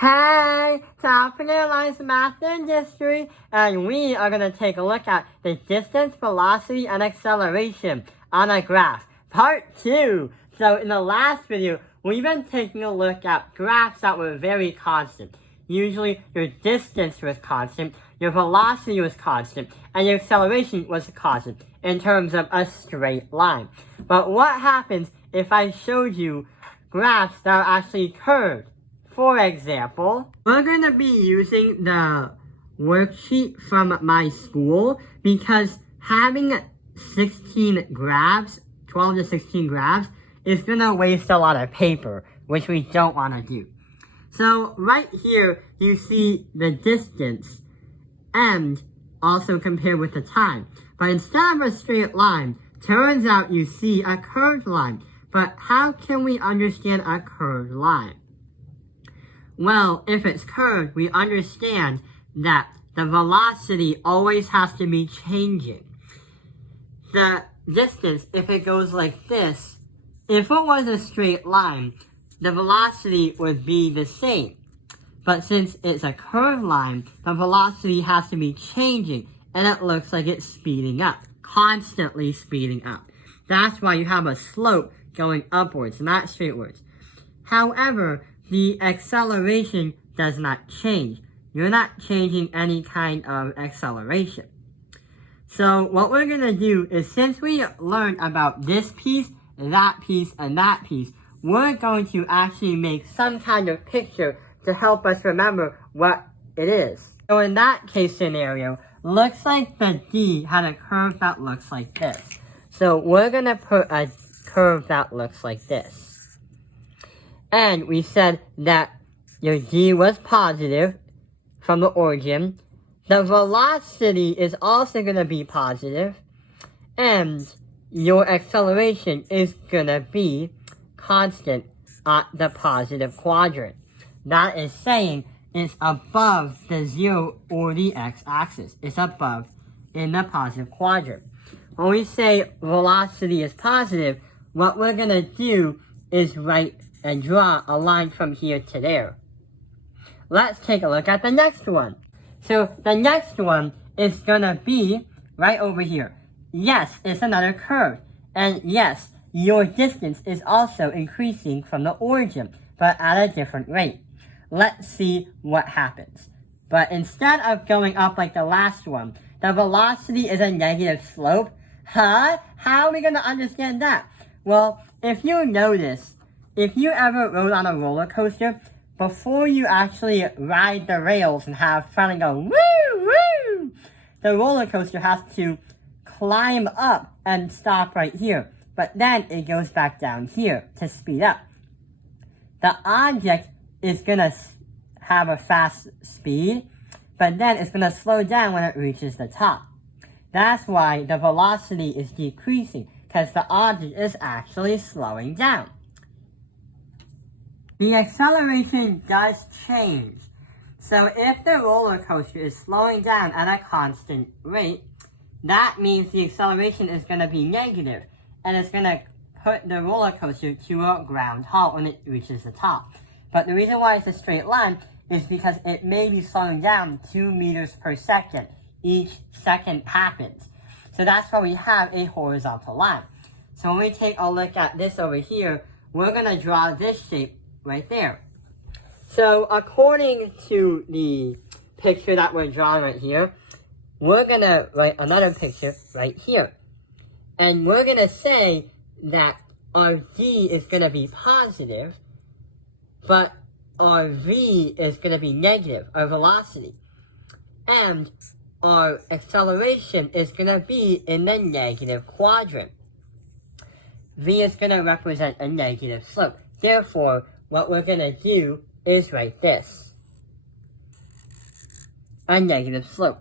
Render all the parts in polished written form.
Hey, time for Airlines Math and History, and we are going to take a look at the distance, velocity, and acceleration on a graph, part 2. So in the last video, we've been taking a look at graphs that were very constant. Usually your distance was constant, your velocity was constant, and your acceleration was constant in terms of a straight line. But what happens if I showed you graphs that are actually curved? For example, we're going to be using the worksheet from my school because having 16 graphs, 12 to 16 graphs, is going to waste a lot of paper, which we don't want to do. So right here, you see the distance and also compared with the time. But instead of a straight line, turns out you see a curved line. But how can we understand a curved line? Well, if it's curved, we understand that the velocity always has to be changing. The distance, if it goes like this, if it was a straight line, the velocity would be the same. But since it's a curved line, the velocity has to be changing, and it looks like it's speeding up, constantly speeding up. That's why you have a slope going upwards, not straightwards. However, the acceleration does not change. You're not changing any kind of acceleration. So what we're going to do is, since we learned about this piece, that piece, and that piece, we're going to actually make some kind of picture to help us remember what it is. So in that case scenario, looks like the D had a curve that looks like this. So we're going to put a curve that looks like this. And we said that your D was positive from the origin. The velocity is also going to be positive. And your acceleration is going to be constant at the positive quadrant. That is saying it's above the 0 or the x-axis. It's above in the positive quadrant. When we say velocity is positive, what we're going to do is write and draw a line from here to there. Let's take a look at the next one. So the next one is gonna be right over here. Yes, it's another curve. And yes, your distance is also increasing from the origin, but at a different rate. Let's see what happens. But instead of going up like the last one, the velocity is a negative slope. Huh? How are we gonna understand that? Well, if you notice, if you ever rode on a roller coaster, before you actually ride the rails and have fun and go, woo, woo, the roller coaster has to climb up and stop right here. But then it goes back down here to speed up. The object is going to have a fast speed, but then it's going to slow down when it reaches the top. That's why the velocity is decreasing, because the object is actually slowing down. The acceleration does change. So if the roller coaster is slowing down at a constant rate, that means the acceleration is going to be negative, and it's going to put the roller coaster to a ground halt when it reaches the top. But the reason why it's a straight line is because it may be slowing down 2 meters per second. Each second happens. So that's why we have a horizontal line. So when we take a look at this over here, we're going to draw this shape right there. So according to the picture that we're drawing right here, we're going to write another picture right here. And we're going to say that our D is going to be positive, but our V is going to be negative, our velocity. And our acceleration is going to be in the negative quadrant. V is going to represent a negative slope. Therefore, what we're going to do is write this. A negative slope.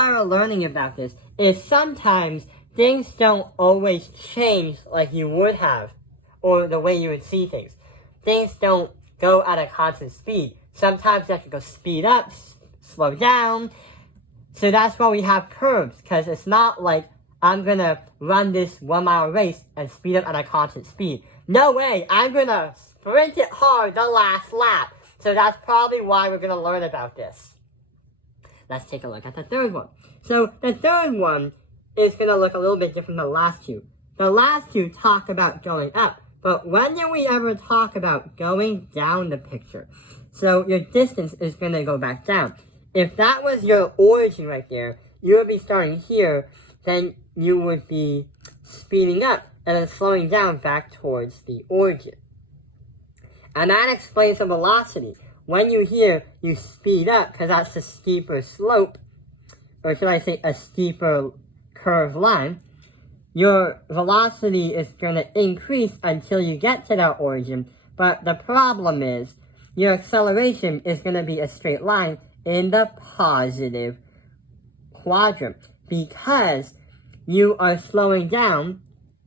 why we're learning about this is sometimes things don't always change like you would have, or the way you would see things. Things don't go at a constant speed. Sometimes you have to go speed up, slow down. So that's why we have curves, because it's not like I'm gonna run this 1 mile race and speed up at a constant speed. No way, I'm gonna sprint it hard the last lap. So that's probably why we're gonna learn about this. Let's take a look at the third one. So the third one is gonna look a little bit different than the last two. The last two talk about going up, but when do we ever talk about going down the picture? So your distance is gonna go back down. If that was your origin right there, you would be starting here, then you would be speeding up and then slowing down back towards the origin. And that explains the velocity. When you speed up, because that's a steeper slope, or should I say a steeper curved line, your velocity is going to increase until you get to that origin. But the problem is, your acceleration is going to be a straight line in the positive quadrant, because you are slowing down,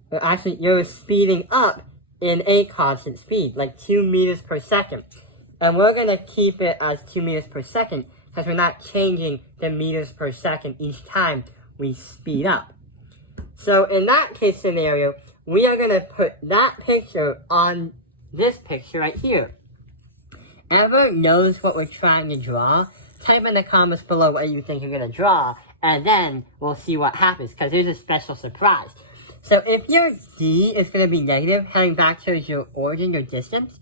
or actually you're speeding up in a constant speed, like 2 meters per second. And we're going to keep it as 2 meters per second because we're not changing the meters per second each time we speed up. So in that case scenario, we are going to put that picture on this picture right here. Ever knows what we're trying to draw? Type in the comments below what you think you're going to draw, and then we'll see what happens, because there's a special surprise. So if your d is going to be negative, heading back towards your origin, your distance,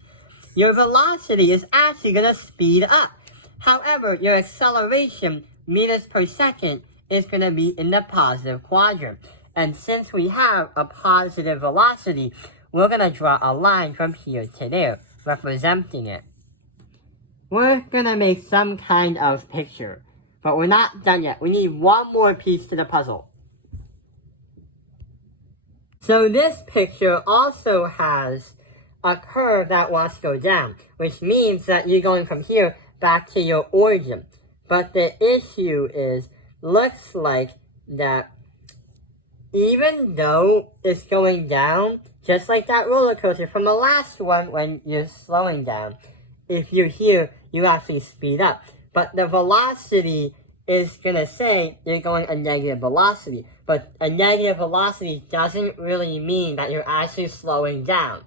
your velocity is actually going to speed up. However, your acceleration, meters per second, is going to be in the positive quadrant. And since we have a positive velocity, we're going to draw a line from here to there, representing it. We're going to make some kind of picture, but we're not done yet. We need one more piece to the puzzle. So this picture also has a curve that wants to go down, which means that you're going from here back to your origin. But the issue is, looks like that even though it's going down, just like that roller coaster from the last one when you're slowing down, if you're here, you actually speed up. But the velocity is going to say you're going a negative velocity. But a negative velocity doesn't really mean that you're actually slowing down.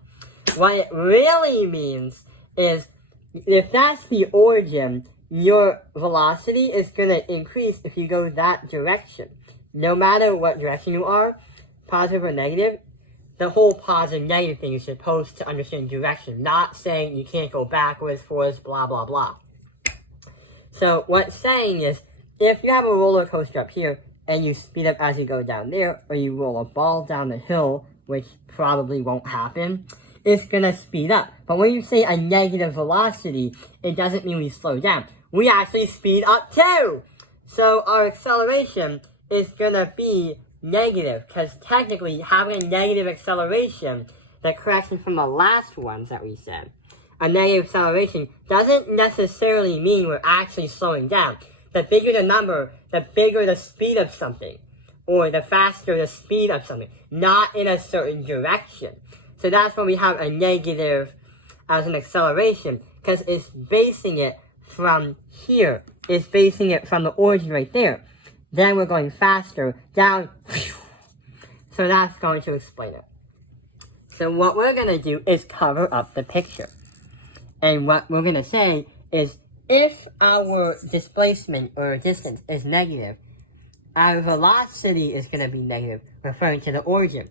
What it really means is, if that's the origin, your velocity is going to increase if you go that direction. No matter what direction you are, positive or negative, the whole positive negative thing is supposed to understand direction, not saying you can't go backwards, forwards, blah, blah, blah. So what's saying is, if you have a roller coaster up here, and you speed up as you go down there, or you roll a ball down the hill, which probably won't happen, it's going to speed up. But when you say a negative velocity, it doesn't mean we slow down. We actually speed up too! So our acceleration is going to be negative, because technically having a negative acceleration, the correction from the last ones that we said, a negative acceleration doesn't necessarily mean we're actually slowing down. The bigger the number, the bigger the speed of something, or the faster the speed of something, not in a certain direction. So that's when we have a negative as an acceleration, because it's basing it from here. It's basing it from the origin right there. Then we're going faster, down, so that's going to explain it. So what we're going to do is cover up the picture. And what we're going to say is, if our displacement or distance is negative, our velocity is going to be negative, referring to the origin.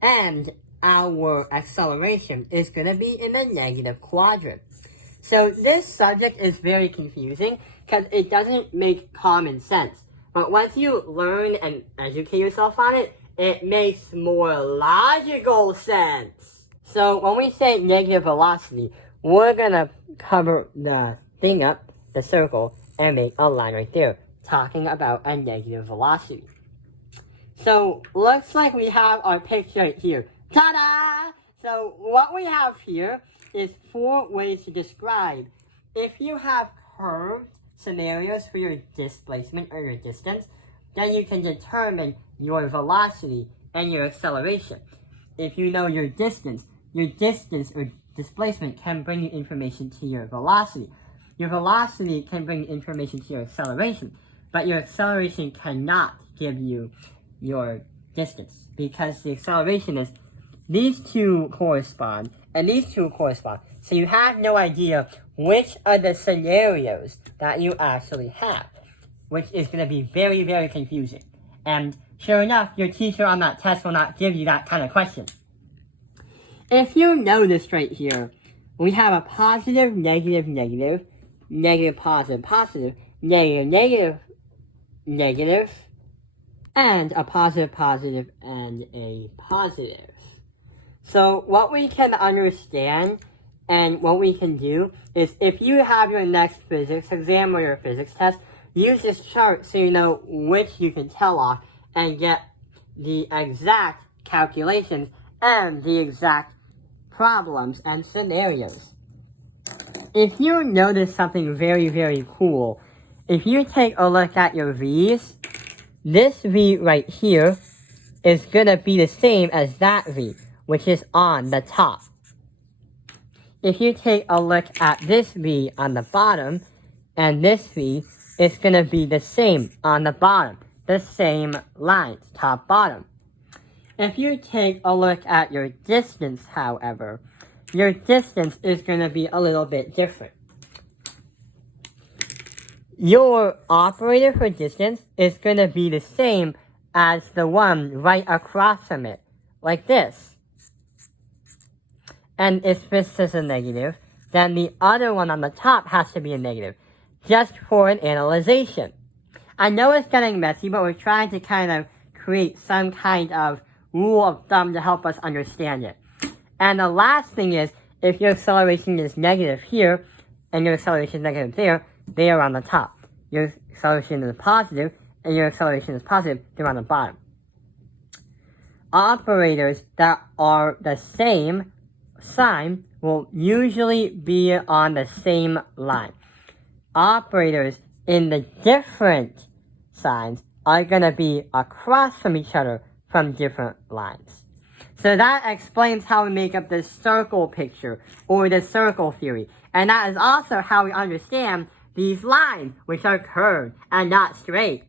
And our acceleration is going to be in the negative quadrant. So this subject is very confusing because it doesn't make common sense. But once you learn and educate yourself on it, it makes more logical sense. So when we say negative velocity, we're going to cover the thing up, the circle, and make a line right there, talking about a negative velocity. So, looks like we have our picture right here. Ta-da! So, what we have here is 4 ways to describe. If you have curved scenarios for your displacement or your distance, then you can determine your velocity and your acceleration. If you know your distance or displacement can bring you information to your velocity. Your velocity can bring information to your acceleration, but your acceleration cannot give you your distance, because the acceleration is these two correspond and these two correspond. So you have no idea which are the scenarios that you actually have, which is going to be very, very confusing. And sure enough, your teacher on that test will not give you that kind of question. If you notice right here, we have a positive, negative, negative, negative, positive, positive, negative, negative, negative, and a positive, positive, and a positive. So what we can understand and what we can do is, if you have your next physics exam or your physics test, use this chart so you know which you can tell off and get the exact calculations and the exact problems and scenarios. If you notice something very, very cool, if you take a look at your V's, this V right here is going to be the same as that V, which is on the top. If you take a look at this V on the bottom, and this V, it's going to be the same on the bottom, the same lines, top, bottom. If you take a look at your distance, however, your distance is going to be a little bit different. Your operator for distance is going to be the same as the one right across from it, like this. And if this is a negative, then the other one on the top has to be a negative, just for an analyzation. I know it's getting messy, but we're trying to kind of create some kind of rule of thumb to help us understand it. And the last thing is, if your acceleration is negative here, and your acceleration is negative there, they are on the top. Your acceleration is positive, and your acceleration is positive, they're on the bottom. Operators that are the same sign will usually be on the same line. Operators in the different signs are going to be across from each other from different lines. So that explains how we make up the circle picture, or the circle theory. And that is also how we understand these lines, which are curved and not straight.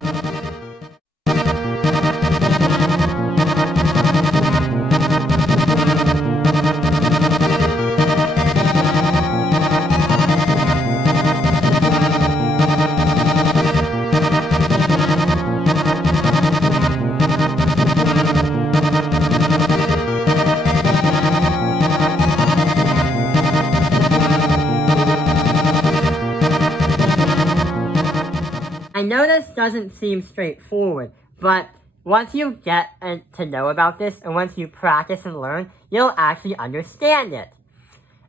I know this doesn't seem straightforward, but once you get to know about this, and once you practice and learn, you'll actually understand it.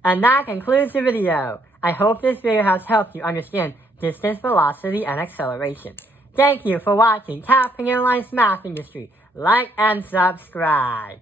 And that concludes the video. I hope this video has helped you understand distance, velocity, and acceleration. Thank you for watching Tapping Airlines Math Industry. Like and subscribe.